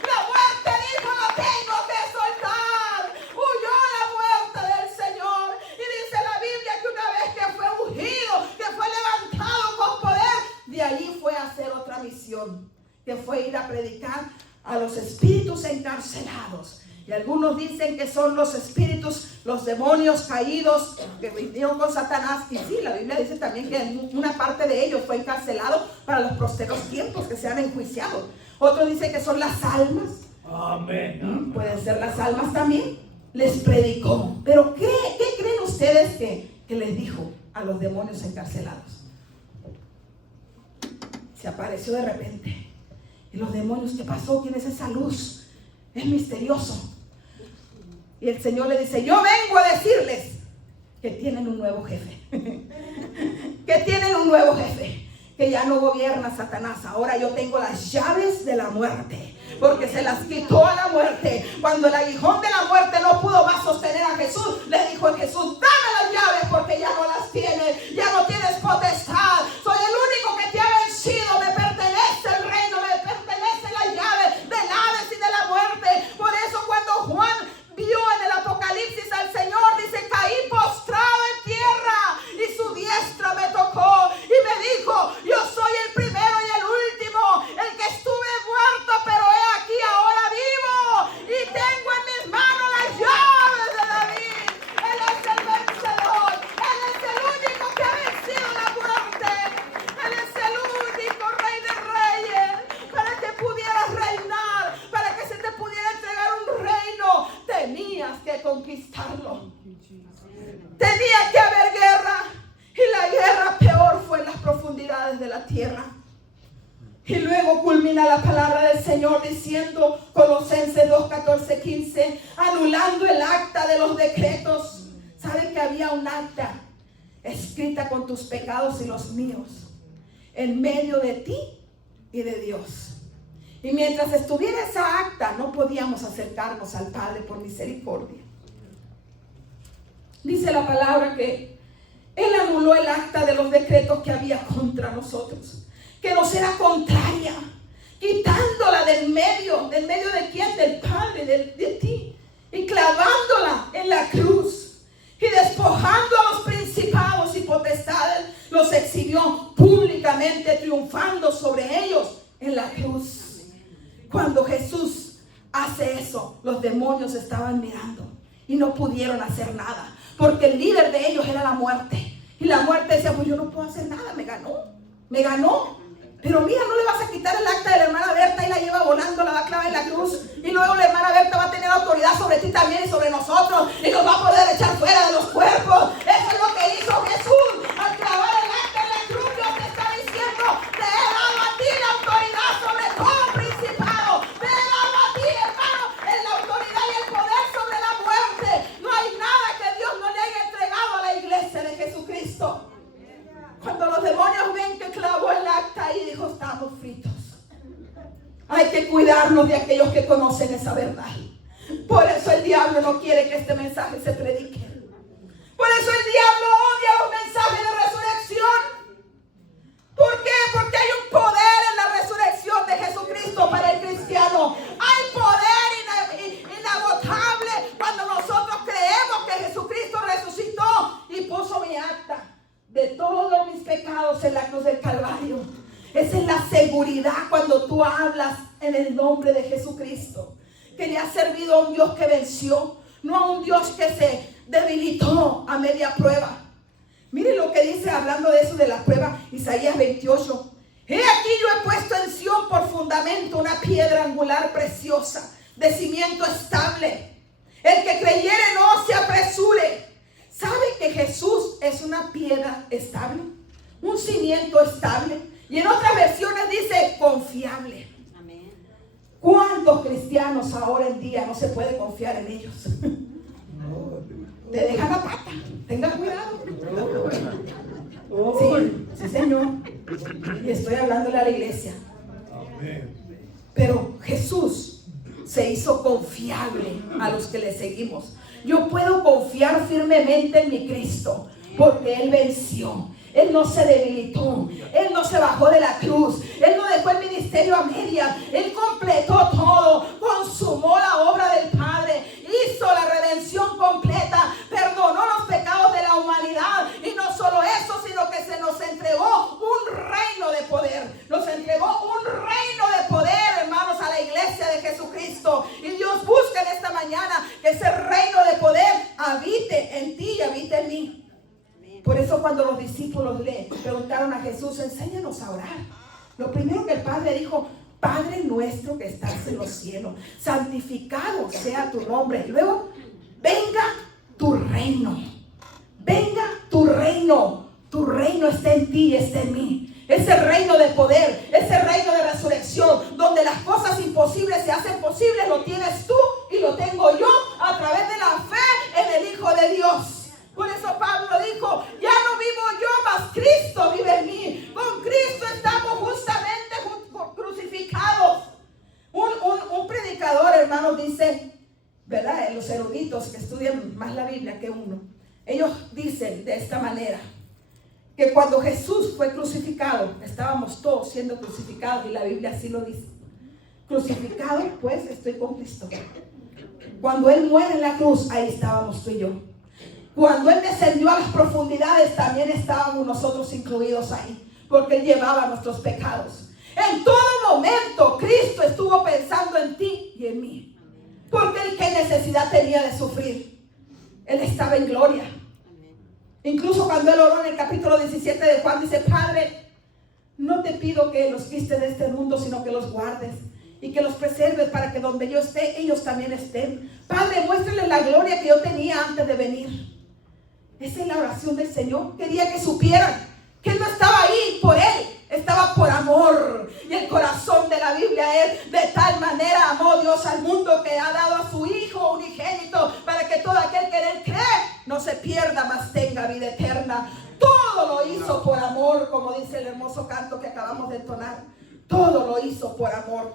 La muerte dijo: lo tengo que soltar. Huyó la muerte del Señor. Y dice la Biblia que una vez que fue ungido, que fue levantado con poder, de allí fue a hacer otra misión, que fue ir a predicar a los espíritus encarcelados. Y algunos dicen que son los espíritus, los demonios caídos que vinieron con Satanás. Y sí, la Biblia dice también que una parte de ellos fue encarcelado para los posteros tiempos, que sean enjuiciados. Otros dicen que son las almas. Amén. Pueden ser las almas también. Les predicó. Pero ¿qué creen ustedes que les dijo a los demonios encarcelados? Se apareció de repente. Y los demonios: ¿qué pasó? ¿Quién es esa luz? Es misterioso. Y el Señor le dice: yo vengo a decirles que tienen un nuevo jefe. Que tienen un nuevo jefe. Que ya no gobierna Satanás. Ahora yo tengo las llaves de la muerte. Porque se las quitó a la muerte. Cuando el aguijón de la muerte no pudo más sostener a Jesús, le dijo a Jesús: dame las llaves, porque ya no las tienes. Ya no tienes potestad. Soy el de la tierra. Y luego culmina la palabra del Señor diciendo, Colosenses 2, 14, 15, anulando el acta de los decretos. ¿Sabe que había un acta escrita con tus pecados y los míos en medio de ti y de Dios? Y mientras estuviera esa acta, no podíamos acercarnos al Padre por misericordia. Dice la palabra que Él anuló el acta de los decretos que había contra nosotros, que nos era contraria, quitándola del medio de quién, del Padre, de ti, y clavándola en la cruz, y despojando a los principados y potestades, los exhibió públicamente, triunfando sobre ellos en la cruz. Cuando Jesús hace eso, los demonios estaban mirando y no pudieron hacer nada, porque el líder de ellos era la muerte. Y la muerte decía, pues yo no puedo hacer nada, me ganó. Pero mira, no le vas a quitar el acta de la hermana Berta y la lleva volando, la va a clavar en la cruz. Y luego la hermana Berta va a tener autoridad sobre ti también y sobre nosotros. Y nos va a poder echar fuera de los cuerpos. Eso es lo que hizo Jesús. Al clavar el acta en la cruz, Dios te está diciendo, te he dado a ti la autoridad sobre todo principado. Te he dado a ti, hermano, en la autoridad y el poder sobre la muerte. No hay nada que Dios no le haya entregado a la iglesia de Jesucristo. Cuando los demonios ven que clavó el acta y dijo, estamos fritos. Hay que cuidarnos de aquellos que conocen esa verdad. Por eso el diablo no quiere que este mensaje se predique. Por eso el diablo odia los mensajes de resurrección. ¿Por qué? Porque hay un poder en la resurrección de Jesucristo para el cristiano. Hay poder inagotable cuando nosotros creemos que Jesucristo resucitó y puso mi acta de todos mis pecados en la cruz del Calvario. Esa es la seguridad cuando tú hablas en el nombre de Jesucristo, que le ha servido a un Dios que venció, no a un Dios que se debilitó a media prueba. Miren lo que dice hablando de eso de la prueba, Isaías 28. He aquí yo he puesto en Sión por fundamento una piedra angular preciosa, de cimiento estable. El que creyere no se apresure. ¿Sabe que Jesús es una piedra estable? Un cimiento estable. Y en otras versiones dice confiable. Amén. ¿Cuántos cristianos ahora en día no se puede confiar en ellos? Te dejan la pata. Tengan cuidado. Sí, Señor. Y estoy hablándole a la iglesia. Pero Jesús se hizo confiable a los que le seguimos. Yo puedo confiar firmemente en mi Cristo, porque Él venció. Él no se debilitó. Él no se bajó de la cruz. Él no dejó el ministerio a medias. Él completó todo. Consumó la obra del Padre. Hizo la redención completa. Perdonó los pecados de la humanidad. Y no solo eso, sino que se nos entregó un reino de poder. Nos entregó un reino de poder, hermanos, a la iglesia de Jesucristo. Y Dios busca en esta mañana que ese reino de poder habite en ti y habite en mí. Por eso cuando los discípulos le preguntaron a Jesús, enséñanos a orar, lo primero que el Padre dijo, Padre nuestro que estás en los cielos, santificado sea tu nombre. Y luego, venga tu reino. Venga tu reino. Tu reino está en ti y está en mí. Ese reino de poder, ese reino de resurrección, donde las cosas imposibles se hacen posibles, lo tienes tú y lo tengo yo a través de la fe en el Hijo de Dios. Por eso Pablo dijo, ya no vivo yo, mas Cristo vive en mí. Con Cristo estamos justamente crucificados. Un predicador, hermanos, dice, ¿verdad? Los eruditos que estudian más la Biblia que uno, ellos dicen de esta manera, que cuando Jesús fue crucificado, estábamos todos siendo crucificados, y la Biblia así lo dice. Crucificado, pues estoy con Cristo. Cuando Él muere en la cruz, ahí estábamos tú y yo. Cuando Él descendió a las profundidades, también estábamos nosotros incluidos ahí, porque Él llevaba nuestros pecados. En todo momento, Cristo estuvo pensando en ti y en mí, porque Él qué necesidad tenía de sufrir. Él estaba en gloria. Incluso cuando Él oró en el capítulo 17 de Juan, dice, Padre, no te pido que los quites de este mundo, sino que los guardes y que los preserves para que donde yo esté, ellos también estén. Padre, muéstrale la gloria que yo tenía antes de venir. Esa es la oración del Señor. Quería que supieran que Él no estaba ahí por Él, De tal manera amó Dios al mundo que ha dado a su Hijo unigénito para que todo aquel que en él cree no se pierda, mas tenga vida eterna. Todo lo hizo por amor, como dice el hermoso canto que acabamos de entonar. Todo lo hizo por amor.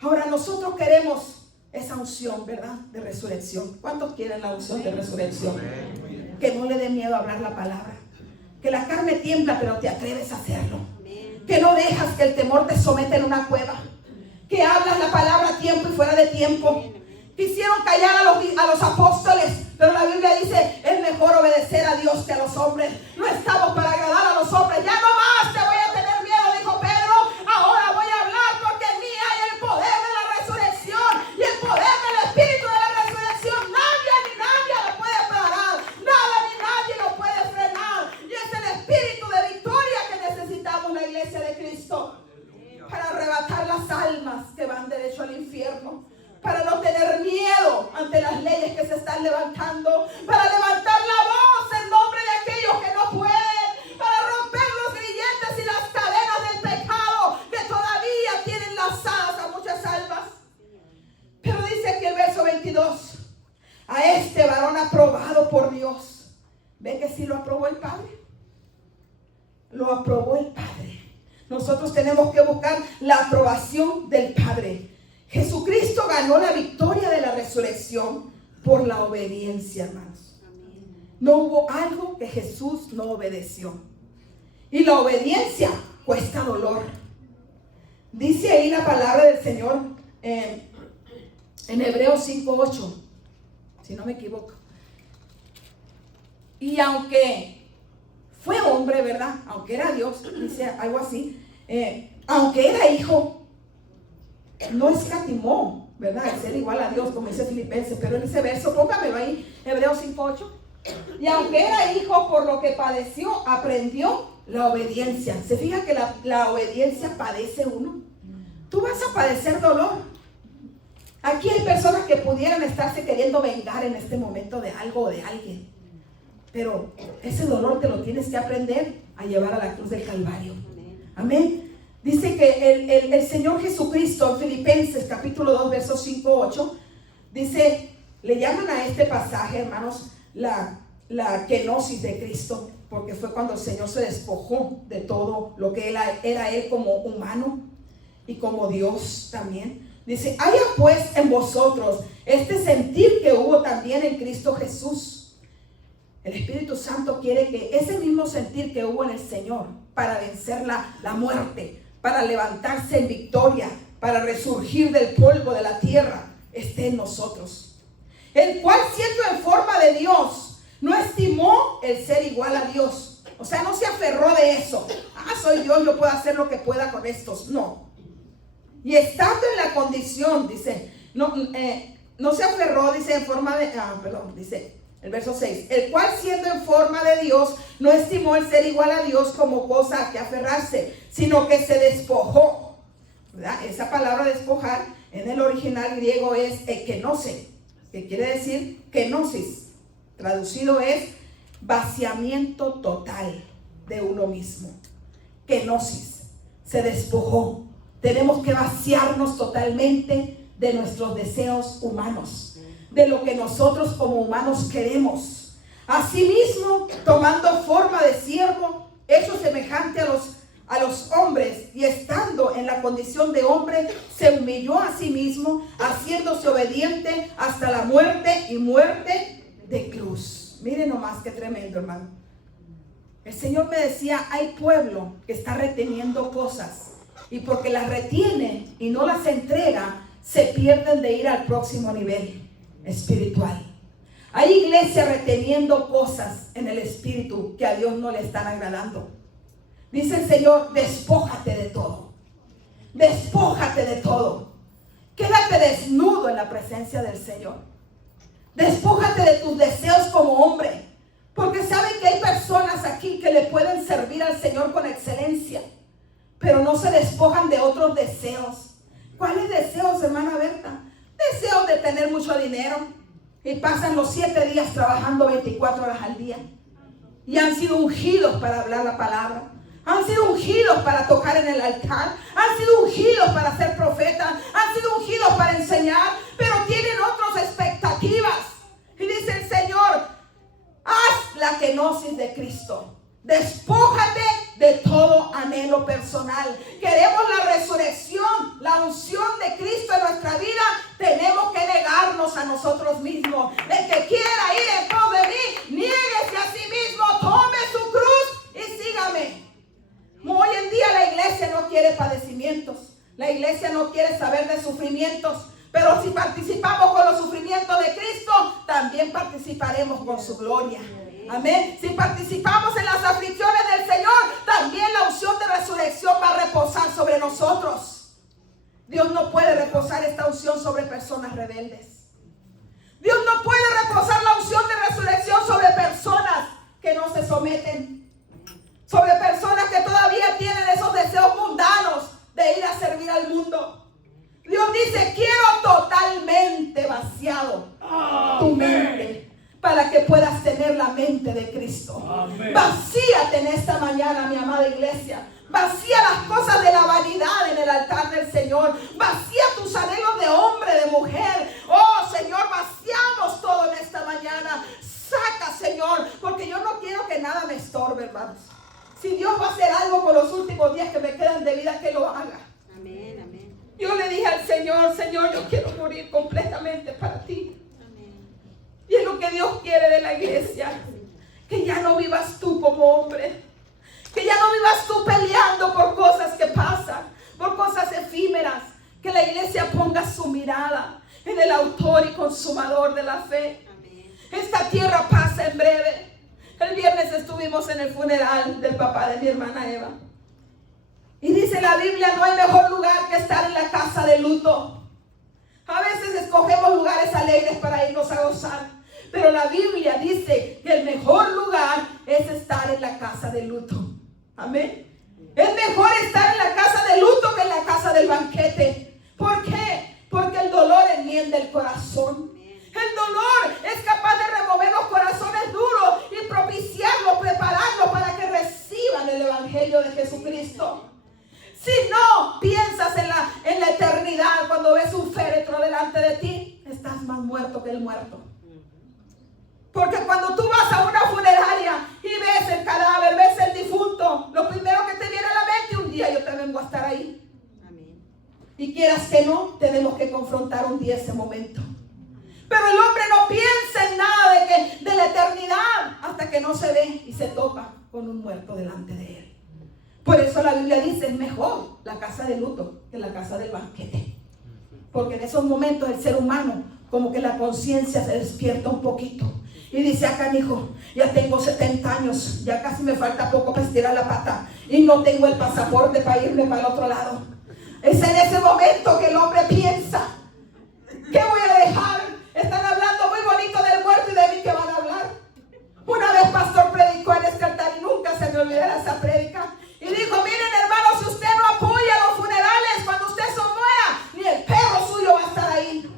Ahora nosotros queremos esa unción, ¿verdad? De resurrección. ¿Cuántos quieren la unción de resurrección? Que no le dé miedo hablar la palabra. Que la carne tiembla, pero te atreves a hacerlo. Que no dejas que el temor te someta en una cueva. Que hablas la palabra a tiempo y fuera de tiempo. Quisieron callar a los apóstoles, pero la Biblia dice, es mejor obedecer a Dios que a los hombres. No estamos para agradar a los hombres. Ya no más te voy a tener miedo, dijo Pedro. Ahora voy a hablar porque en mí hay el poder de la resurrección y el poder del Espíritu de la resurrección. Nadie ni nadie lo puede parar. Nada ni nadie lo puede frenar. Y es el Espíritu de victoria que necesitamos la iglesia de Cristo. Para arrebatar las almas que van derecho al infierno. Para no tener miedo ante las leyes que se están levantando. Para levantar la voz en nombre de aquellos que no pueden. Para romper los grilletes y las cadenas del pecado que todavía tienen lazadas a muchas almas. Pero dice aquí el verso 22. A este varón aprobado por Dios. ¿Ve que sí lo aprobó el Padre? Lo aprobó el Padre. Nosotros tenemos que buscar la aprobación del Padre. Jesucristo ganó la victoria de la resurrección por la obediencia, hermanos. No hubo algo que Jesús no obedeció. Y la obediencia cuesta dolor. Dice ahí la palabra del Señor en Hebreos 5:8, si no me equivoco. Y aunque fue hombre, ¿verdad? Aunque era Dios, dice algo así. Aunque era hijo, no escatimó, ¿verdad? El ser igual a Dios, como dice Filipenses. Pero en ese verso, póngamelo ahí, Hebreos 5:8. Y aunque era hijo, por lo que padeció, aprendió la obediencia. ¿Se fija que la obediencia padece uno? Tú vas a padecer dolor. Aquí hay personas que pudieran estarse queriendo vengar en este momento de algo o de alguien. Pero ese dolor te lo tienes que aprender a llevar a la cruz del Calvario. Amén. Dice que el Señor Jesucristo, en Filipenses capítulo 2, versos 5-8, dice, le llaman a este pasaje, hermanos, la kenosis de Cristo, porque fue cuando el Señor se despojó de todo lo que era Él como humano y como Dios también. Dice, haya pues en vosotros este sentir que hubo también en Cristo Jesús. El Espíritu Santo quiere que ese mismo sentir que hubo en el Señor para vencer la muerte, para levantarse en victoria, para resurgir del polvo de la tierra, esté en nosotros. El cual, siendo en forma de Dios, no estimó el ser igual a Dios. O sea, no se aferró de eso. Soy Dios, yo puedo hacer lo que pueda con estos. No. Y estando en la condición, dice, no se aferró, dice, en forma de, dice, el verso 6, el cual siendo en forma de Dios, no estimó el ser igual a Dios como cosa a que aferrarse, sino que se despojó, ¿verdad? Esa palabra despojar en el original griego es ekenose, que quiere decir kenosis, traducido es vaciamiento total de uno mismo. Kenosis, se despojó. Tenemos que vaciarnos totalmente de nuestros deseos humanos, de lo que nosotros como humanos queremos. Asimismo, tomando forma de siervo, hecho semejante a los hombres, y estando en la condición de hombre, se humilló a sí mismo, haciéndose obediente hasta la muerte y muerte de cruz. Miren nomás qué tremendo, hermano. El Señor me decía, hay pueblo que está reteniendo cosas, y porque las retiene y no las entrega, se pierden de ir al próximo nivel espiritual. Hay iglesias reteniendo cosas en el espíritu que a Dios no le están agradando. Dice el Señor, despójate de todo. Despójate de todo. Quédate desnudo en la presencia del Señor. Despójate de tus deseos como hombre. Porque saben que hay personas aquí que le pueden servir al Señor con excelencia, pero no se despojan de otros deseos. ¿Cuáles deseos, hermana Berta? Deseos de tener mucho dinero y pasan los 7 días trabajando 24 horas al día y han sido ungidos para hablar la palabra. Han sido ungidos para tocar en el altar. Han sido ungidos para ser profetas. Han sido ungidos para enseñar. Pero tienen otras expectativas. Y dice el Señor, haz la kenosis de Cristo. Despójate de todo anhelo personal. Queremos la resurrección, la unción de Cristo en nuestra vida. Tenemos que negarnos a nosotros mismos. El que quiera ir en pos de mí, niéguese a sí mismo, tome su cruz y sígame. Hoy en día la iglesia no quiere padecimientos. La iglesia no quiere saber de sufrimientos. Pero si participamos con los sufrimientos de Cristo, también participaremos con su gloria. Amén. Si participamos en las aflicciones del Señor, también la unción de resurrección va a reposar sobre nosotros. Dios no puede reposar esta unción sobre personas rebeldes. Dios no puede reposar la unción de resurrección sobre personas que no se someten. Sobre personas que todavía tienen esos deseos mundanos de ir a servir al mundo. Dios dice, quiero totalmente vaciado tu mente para que puedas tener la mente de Cristo. Amén. Vacíate en esta mañana, mi amada iglesia. Vacía las cosas de la vanidad en el altar del Señor. Vacía tus anhelos de hombre, de mujer. Oh, Señor, vaciamos todo en esta mañana. Saca, Señor, porque yo no quiero que nada me estorbe, hermanos. Si Dios va a hacer algo por los últimos días que me quedan de vida, que lo haga. Amén, amén. Yo le dije al Señor, Señor, yo quiero morir completamente para ti. Amén. Y es lo que Dios quiere de la iglesia. Que ya no vivas tú como hombre. Que ya no vivas tú peleando por cosas que pasan, por cosas efímeras. Que la iglesia ponga su mirada en el autor y consumador de la fe. Amén. Esta tierra pasa en breve. El viernes estuvimos en el funeral del papá de mi hermana Eva. Y dice la Biblia, no hay mejor lugar que estar en la casa de luto. A veces escogemos lugares alegres para irnos a gozar. Pero la Biblia dice que el mejor lugar es estar en la casa de luto. Amén. Es mejor estar en la casa de luto que en la casa del banquete. ¿Por qué? Porque el dolor enmienda el corazón. El dolor es capaz de remover los corazones duros y propiciarlos, prepararlos para que reciban el evangelio de Jesucristo. Si no piensas en la eternidad, cuando ves un féretro delante de ti, estás más muerto que el muerto. Porque cuando tú vas a una funeraria y ves el cadáver, ves el difunto, lo primero que te viene a la mente, un día yo te vengo a estar ahí. Amén. Y quieras que no, tenemos que confrontar un día ese momento. Pero el hombre no piensa en nada de la eternidad hasta que no se ve y se topa con un muerto delante de él. Por eso la Biblia dice, es mejor la casa de luto que la casa del banquete. Porque en esos momentos el ser humano, como que la conciencia se despierta un poquito. Y dice, acá hijo, ya tengo 70 años, ya casi me falta poco para estirar la pata. Y no tengo el pasaporte para irme para el otro lado. Es en ese momento que el hombre piensa, ¿qué voy a dejar? Están hablando muy bonito del muerto y de mí, ¿qué van a hablar? Una vez pastor predicó en este altar y nunca se me olvidará esa prédica. Y dijo, miren hermanos, si usted no apoya los funerales, cuando usted se muera, ni el perro suyo va a estar ahí.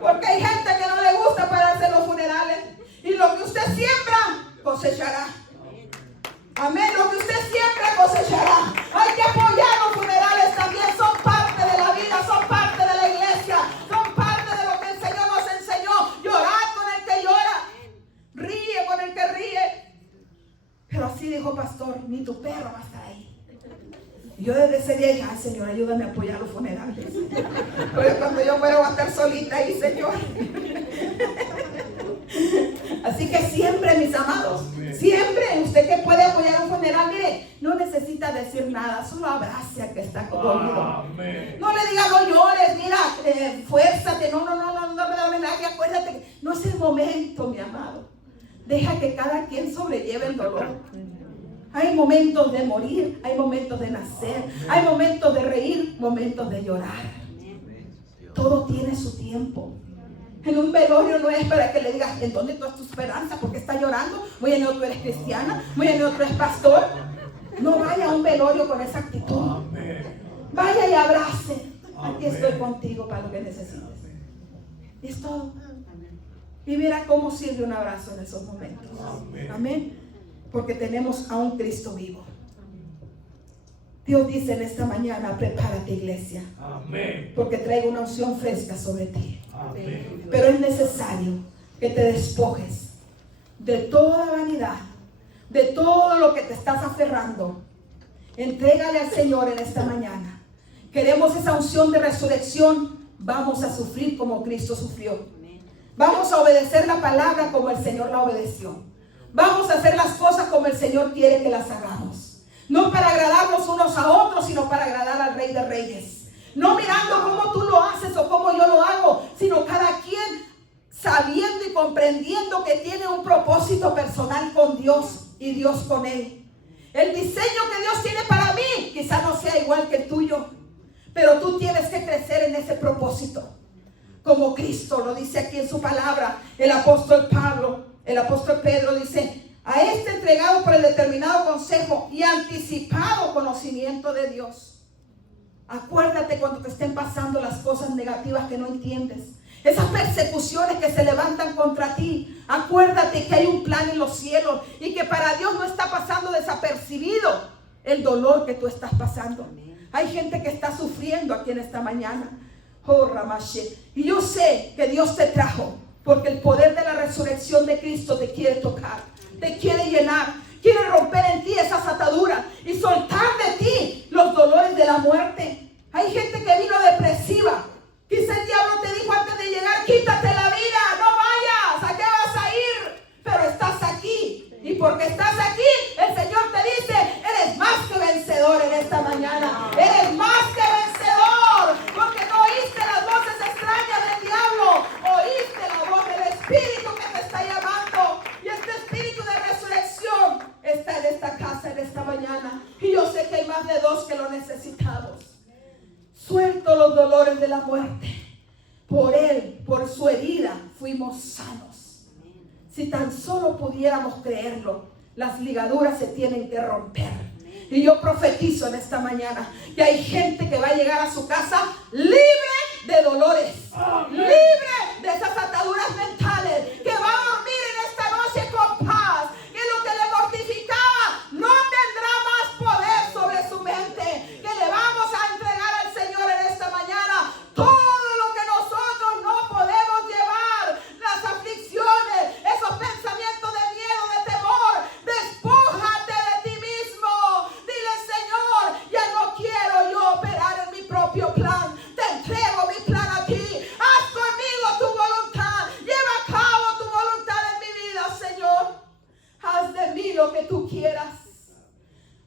Porque hay gente que no le gusta pararse en los funerales. Y lo que usted siembra, cosechará. Amén, lo que usted siembra, cosechará. Hay que apoyar los funerales también, son parte de la vida, son parte de la iglesia, son parte de lo que el Señor nos enseñó. Llorar con el que llora, ríe con el que ríe. Pero así dijo pastor, ni tu perro va a estar ahí. Y yo desde ese día dije, ay Señor, ayúdame a apoyar los funerales. Porque cuando yo muero voy a estar solita ahí, Señor. Así que siempre, mis amados, siempre usted que puede apoyar un funeral, mire, no necesita decir nada, solo abrace al que está dormido. Amén. No le diga, no llores, mira, fuérzate, no me da homenaje, acuérdate que no es el momento, mi amado. Deja que cada quien sobrelleve el dolor. Hay momentos de morir, hay momentos de nacer, hay momentos de reír, momentos de llorar. Todo tiene su tiempo. En un velorio no es para que le digas, ¿en dónde está tu esperanza? ¿Por qué estás llorando? Muy en otro eres cristiana, muy en otro eres pastor. No vaya a un velorio con esa actitud. Amén. Vaya y abrace. Aquí estoy contigo para lo que necesites. Y es todo. Y mira cómo sirve un abrazo en esos momentos. Amén. Porque tenemos a un Cristo vivo. Dios dice en esta mañana, prepárate, iglesia, Amén. porque traigo una unción fresca sobre ti. Amén. Pero es necesario que te despojes de toda vanidad, de todo lo que te estás aferrando. Entrégale al Señor en esta mañana. Queremos esa unción de resurrección. Vamos a sufrir como Cristo sufrió. Vamos a obedecer la palabra como el Señor la obedeció. Vamos a hacer las cosas como el Señor quiere que las hagamos. No para agradarnos unos a otros, sino para agradar al Rey de Reyes. No mirando cómo tú lo haces o cómo yo lo hago, sino cada quien sabiendo y comprendiendo que tiene un propósito personal con Dios y Dios con él. El diseño que Dios tiene para mí quizá no sea igual que el tuyo, pero tú tienes que crecer en ese propósito. Como Cristo lo dice aquí en su palabra, el apóstol Pedro dice, a este entregado por el determinado consejo y anticipado conocimiento de Dios. Acuérdate cuando te estén pasando las cosas negativas que no entiendes, esas persecuciones que se levantan contra ti. Acuérdate que hay un plan en los cielos y que para Dios no está pasando desapercibido el dolor que tú estás pasando. Hay gente que está sufriendo aquí en esta mañana. Oh, Ramashe. Y yo sé que Dios te trajo porque el poder de la resurrección de Cristo te quiere tocar, te quiere llenar, quiere romper en ti esas ataduras y soltar de ti los dolores de la muerte. Hay gente que vino depresiva. Quizá el diablo te dijo antes de llegar, quítate la vida, no vayas, ¿a qué vas a ir? Pero estás aquí. Y porque estás aquí, el Señor te dice, eres más que vencedor en esta mañana. Eres más que vencedor, porque no oíste las voces extrañas del diablo, oíste la voz del Espíritu que te está llamando. Y este Espíritu de resurrección está en esta casa en esta mañana. Y yo sé que hay más de dos que lo necesitamos. Suelto los dolores de la muerte. Por Él, por su herida, fuimos sanos. Si tan solo pudiéramos creerlo, las ligaduras se tienen que romper. Y yo profetizo en esta mañana que hay gente que va a llegar a su casa libre de dolores, libre de esas ataduras mentales, que va a dormir en esta noche con paz, que lo que le mortificaba no tendrá más poder sobre su mente, que le vamos a entregar al Señor en esta mañana todo lo que nosotros no podemos llevar, las aflicciones, esos pensamientos de miedo, de temor. Despójate de ti mismo, dile: Señor, ya no quiero yo operar en mi propio plan, te entrego mi plan a ti, haz conmigo tu voluntad, lleva a cabo tu voluntad en mi vida, Señor, haz de mí lo que tú quieras.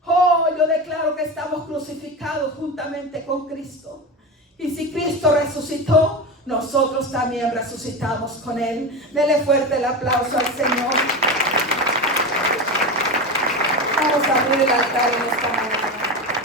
Oh, yo declaro que estamos crucificados juntamente con Cristo. Y si Cristo resucitó, nosotros también resucitamos con Él. Dele fuerte el aplauso al Señor. Vamos a abrir el altar en esta mañana.